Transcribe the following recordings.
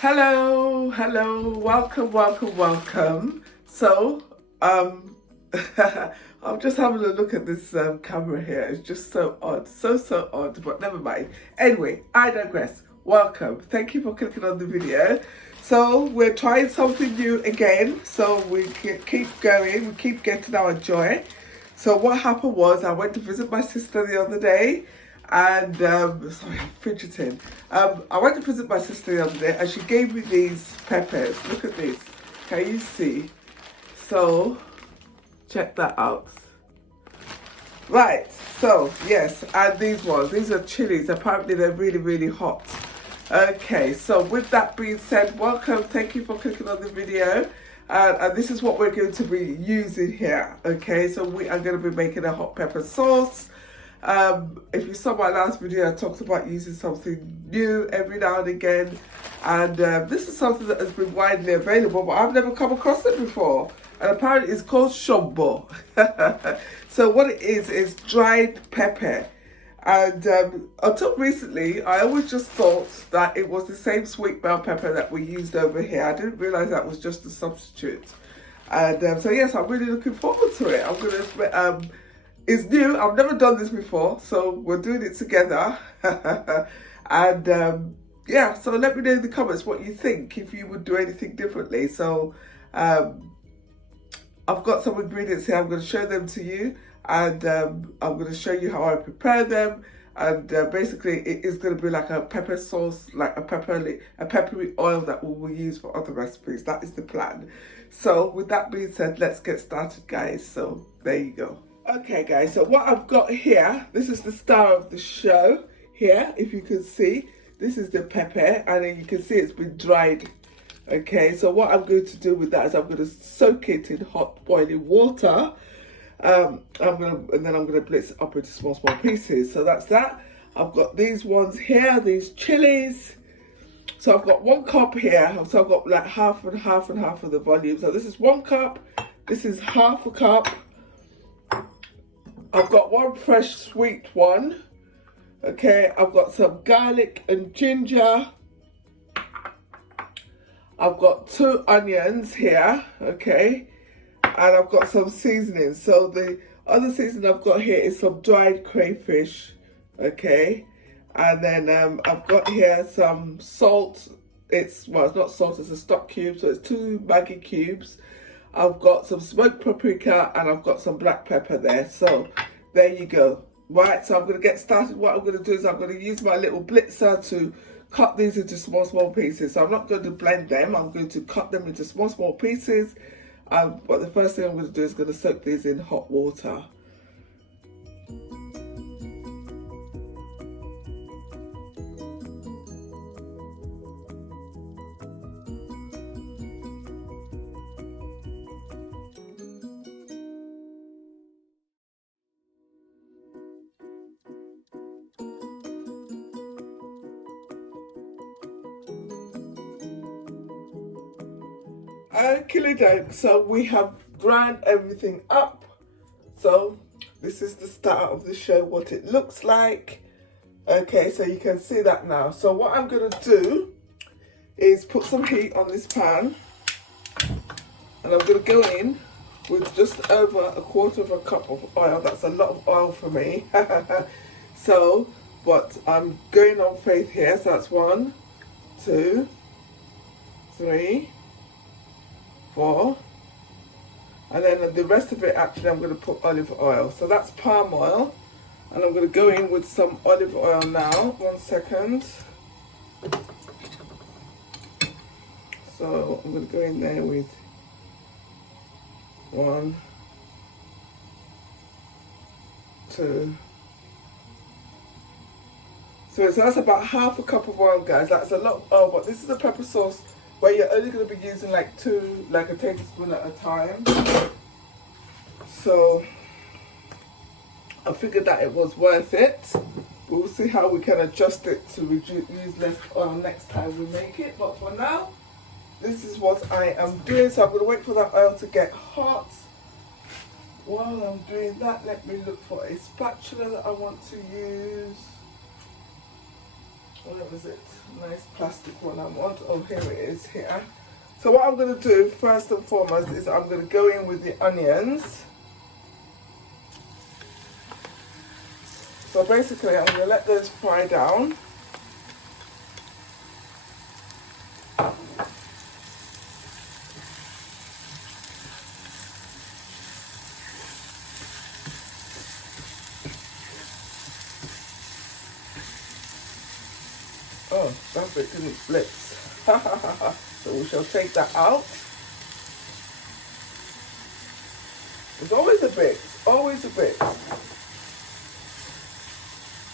Hello, welcome. So, I'm just having a look at this camera here. It's just so odd, so odd, but never mind. Anyway, I digress. Welcome. Thank you for clicking on the video. So, we're trying something new again. So, keep going, we keep getting our joy. So, what happened was I went to visit my sister the other day. And sorry, I'm fidgeting. I went to visit my sister the other day, and she gave me these peppers. Look at this. Can you see? So check that out. Right. So yes, and these ones. These are chilies. Apparently they're really hot. Okay. So with that being said, welcome. Thank you for clicking on the video. And this is what we're going to be using here. Okay. So we are going to be making a hot pepper sauce. If you saw my last video, I talked about using something new every now and again, and this is something that has been widely available, but I've never come across it before, and apparently it's called shombo. So what it is dried pepper, and until recently I always just thought that it was the same sweet bell pepper that we used over here. I didn't realize that was just a substitute, and so yes, I'm really looking forward to it. I'm gonna it's new. I've never done this before, so we're doing it together. And yeah, so let me know in the comments what you think, if you would do anything differently. So I've got some ingredients here. I'm going to show them to you, and I'm going to show you how I prepare them. And basically, it is going to be like a pepper sauce, like a peppery oil that we will use for other recipes. That is the plan. So with that being said, let's get started, guys. So there you go. Okay guys, so what I've got here, this is the star of the show here, if you can see. This is the pepper, and then you can see it's been dried. Okay, so what I'm going to do with that is I'm going to soak it in hot boiling water. And then I'm going to blitz it up into small pieces. So that's that. I've got these ones here, these chilies. So I've got 1 cup here, so I've got like half and half of the volume. So this is 1 cup, this is half a cup. I've got 1 fresh sweet one. Okay, I've got some garlic and ginger. I've got 2 onions here, okay, and I've got some seasoning. So the other seasoning I've got here is some dried crayfish, okay, and then I've got here some salt. It's not salt, it's a stock cube, so it's 2 maggi cubes. I've got some smoked paprika, and I've got some black pepper there. So there you go. Right, so I'm going to get started. What I'm going to do is I'm going to use my little blitzer to cut these into small pieces. So I'm not going to blend them. I'm going to cut them into small pieces. But the first thing I'm going to do is going to soak these in hot water. Okay, so we have ground everything up. So this is the start of the show, what it looks like. Okay, so you can see that now. So what I'm going to do is put some heat on this pan, and I'm going to go in with just over 1/4 cup of oil. That's a lot of oil for me. So, but I'm going on faith here. So that's 1, 2, 3, 4, and then the rest of it, actually I'm going to put olive oil. So that's palm oil, and I'm going to go in with some olive oil now. 1 second. So I'm going to go in there with 1, 2. So that's about 1/2 cup of oil, guys. That's a lot of oil, but this is a pepper sauce where you're only going to be using like a tablespoon at a time. So I figured that it was worth it. We'll see how we can adjust it to use less oil next time we make it. But for now, this is what I am doing. So I'm going to wait for that oil to get hot. While I'm doing that, let me look for a spatula that I want to use. Where was it? Nice plastic one I want. Oh, here it is here. So what I'm going to do first and foremost is I'm going to go in with the onions. So basically I'm going to let those fry down. Oh, that bit didn't blitz. So we shall take that out. There's always a bit, always a bit.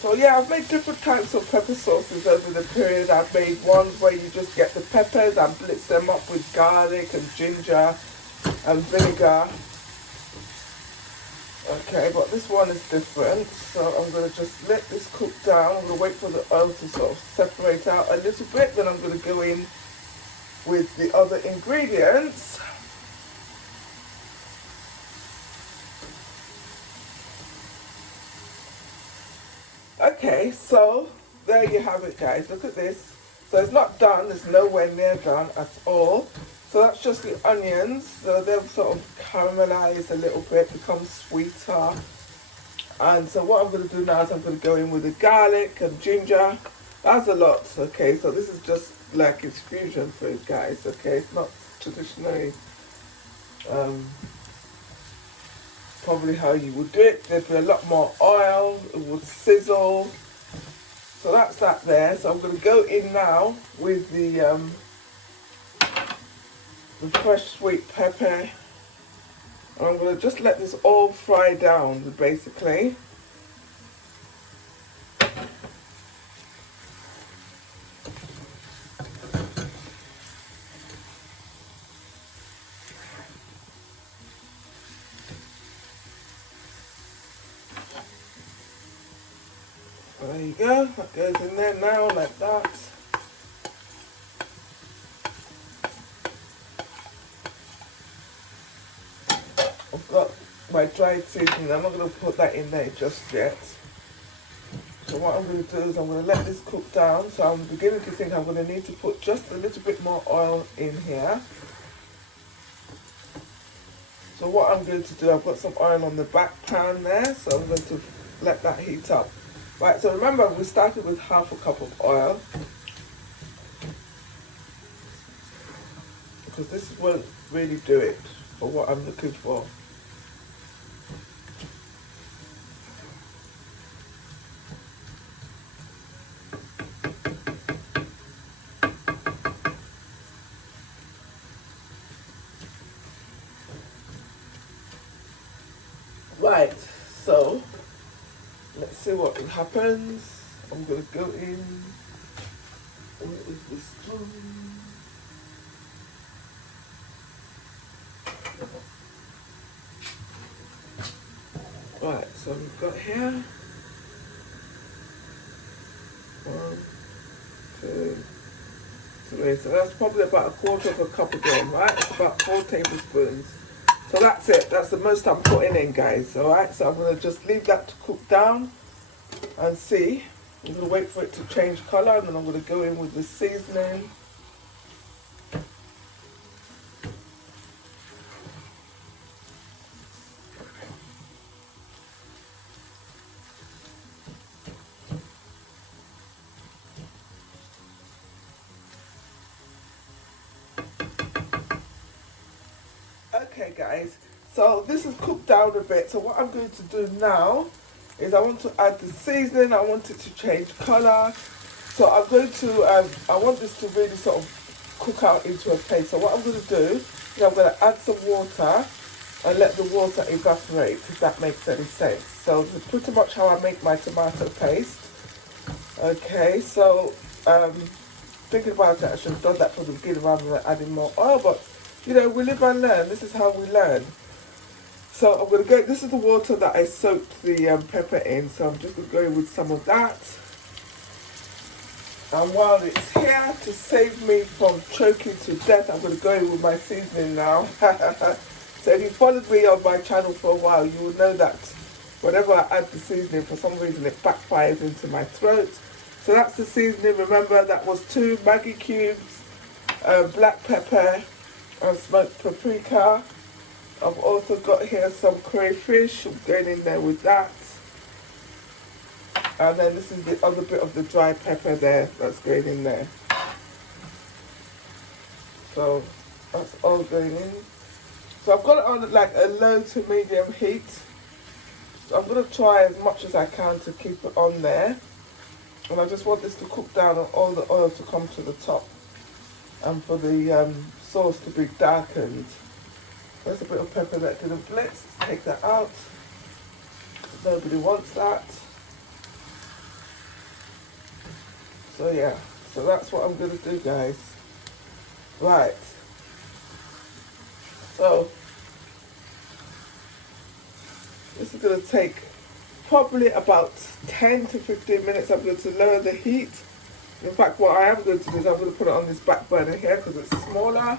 So yeah, I've made different types of pepper sauces over the period. I've made ones where you just get the peppers and blitz them up with garlic and ginger and vinegar. Okay, but this one is different. So I'm going to just let this cook down. I'm going to wait for the oil to sort of separate out a little bit. Then I'm going to go in with the other ingredients. Okay, so there you have it, guys. Look at this. So it's not done. It's nowhere near done at all. So that's just the onions. So they'll sort of caramelize a little bit, become sweeter. And so what I'm going to do now is I'm going to go in with the garlic and ginger. That's a lot, okay? So this is just like it's fusion food, guys, okay? It's not traditionally probably how you would do it. There'd be a lot more oil, it would sizzle. So that's that there. So I'm going to go in now with the fresh sweet pepper. And I'm going to just let this all fry down, basically. There you go, that goes in there now like that. I've got my dried seasoning, I'm not going to put that in there just yet. So what I'm going to do is I'm going to let this cook down. So I'm beginning to think I'm going to need to put just a little bit more oil in here. So what I'm going to do, I've got some oil on the back pan there, so I'm going to let that heat up. Right, so remember we started with half a cup of oil, because this won't really do it for what I'm looking for. Right, so let's see what happens. I'm going to go in. Where is this one? Right, so we've got here 1, 2, 3. So that's probably about a quarter of a cup again, right? It's about 4 tablespoons. So that's it. That's the most I'm putting in, guys. All right. So I'm going to just leave that to cook down and see. I'm going to wait for it to change colour, and then I'm going to go in with the seasoning. Okay, guys. So this is cooked down a bit. So what I'm going to do now is I want to add the seasoning. I want it to change colour. So I'm going to, I want this to really sort of cook out into a paste. So what I'm going to do is I'm going to add some water and let the water evaporate, if that makes any sense. So this is pretty much how I make my tomato paste. Okay, so thinking about it, I should have done that from the beginning rather than adding more oil, but you know, we live and learn. This is how we learn. So I'm going to go, this is the water that I soaked the pepper in, so I'm just going to go in with some of that. And while it's here, to save me from choking to death, I'm going to go in with my seasoning now. So if you followed me on my channel for a while, you will know that whenever I add the seasoning, for some reason it backfires into my throat. So that's the seasoning. Remember, that was 2 Maggi cubes, black pepper and smoked paprika. I've also got here some crayfish. I'm going in there with that. And then this is the other bit of the dry pepper there that's going in there. So that's all going in. So I've got it on like a low to medium heat. So I'm going to try as much as I can to keep it on there. And I just want this to cook down and all the oil to come to the top. And for the sauce to be darkened. There's a bit of pepper that didn't blitz. Take that out. Nobody wants that. So yeah, so that's what I'm going to do, guys. Right. So this is going to take probably about 10 to 15 minutes. I'm going to lower the heat. In fact, what I am going to do is I'm going to put it on this back burner here because it's smaller.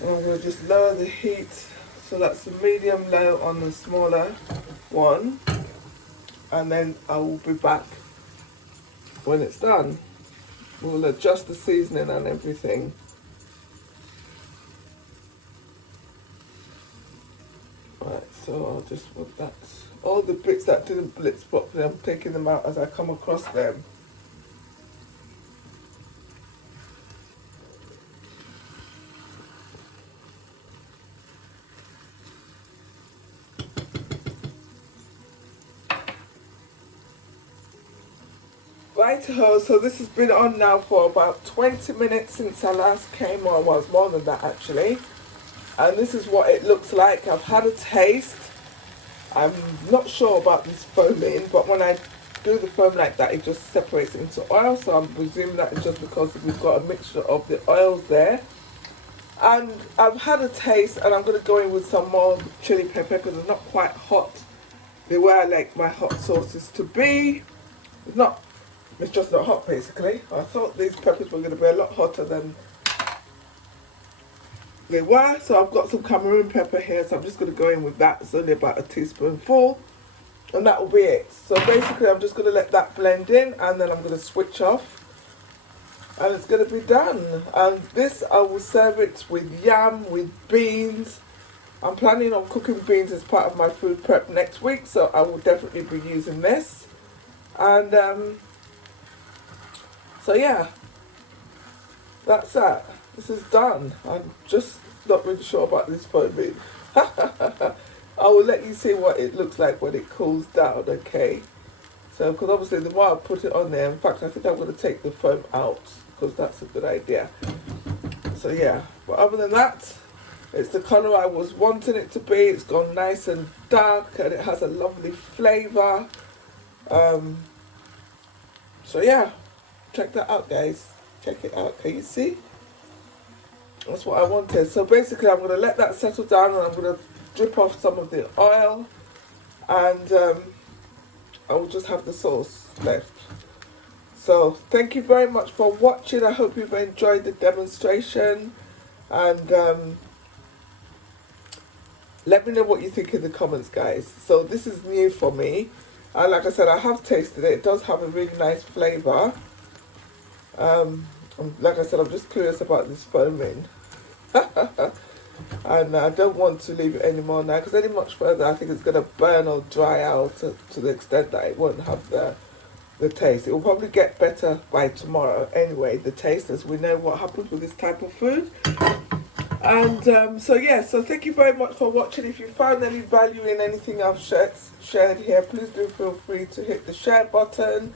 And I'm going to just lower the heat. So that's the medium low on the smaller one. And then I will be back when it's done. We'll adjust the seasoning and everything. Right, so I'll just put that. All the bits that didn't blitz properly, I'm taking them out as I come across them. Righto, so this has been on now for about 20 minutes since I last came, or was more than that actually. And this is what it looks like. I've had a taste. I'm not sure about this foaming, but when I do the foam like that, it just separates into oil. So I'm presuming that is just because we've got a mixture of the oils there. And I've had a taste, and I'm going to go in with some more chili pepper because they're not quite hot. They're where I like my hot sauces to be. It's just not hot, basically. I thought these peppers were going to be a lot hotter than they were. So I've got some Cameroon pepper here, so I'm just going to go in with that. It's only about a teaspoonful. And that will be it. So basically, I'm just going to let that blend in, and then I'm going to switch off. And it's going to be done. And this, I will serve it with yam, with beans. I'm planning on cooking beans as part of my food prep next week, so I will definitely be using this. And so yeah, that's that. This is done. I'm just not really sure about this foaming. I will let you see what it looks like when it cools down, okay? So, because obviously the more I put it on there, in fact, I think I'm going to take the foam out because that's a good idea. So yeah, but other than that, it's the colour I was wanting it to be. It's gone nice and dark, and it has a lovely flavour. So yeah, check that out, guys. Check it out. Can you see? That's what I wanted. So basically, I'm going to let that settle down, and I'm going to drip off some of the oil, and I will just have the sauce left. So thank you very much for watching. I hope you've enjoyed the demonstration, and let me know what you think in the comments, guys. So this is new for me, and like I said, I have tasted it. It does have a really nice flavour. Like I said, I'm just curious about this foaming. And I don't want to leave it anymore now, because any much further I think it's going to burn or dry out to the extent that it won't have the taste. It will probably get better by tomorrow anyway, the taste, as we know what happens with this type of food. And so yeah, so thank you very much for watching. If you found any value in anything I've shared here, please do feel free to hit the share button.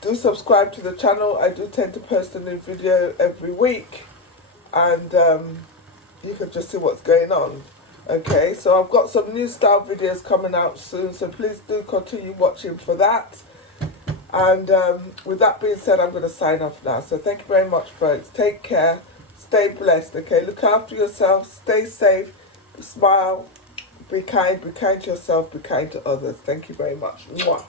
Do subscribe to the channel. I do tend to post a new video every week, and you can just see what's going on. Okay, so I've got some new style videos coming out soon, so please do continue watching for that. And with that being said, I'm going to sign off now. So thank you very much, folks. Take care. Stay blessed, okay? Look after yourself. Stay safe. Smile. Be kind. Be kind to yourself. Be kind to others. Thank you very much. Mwah.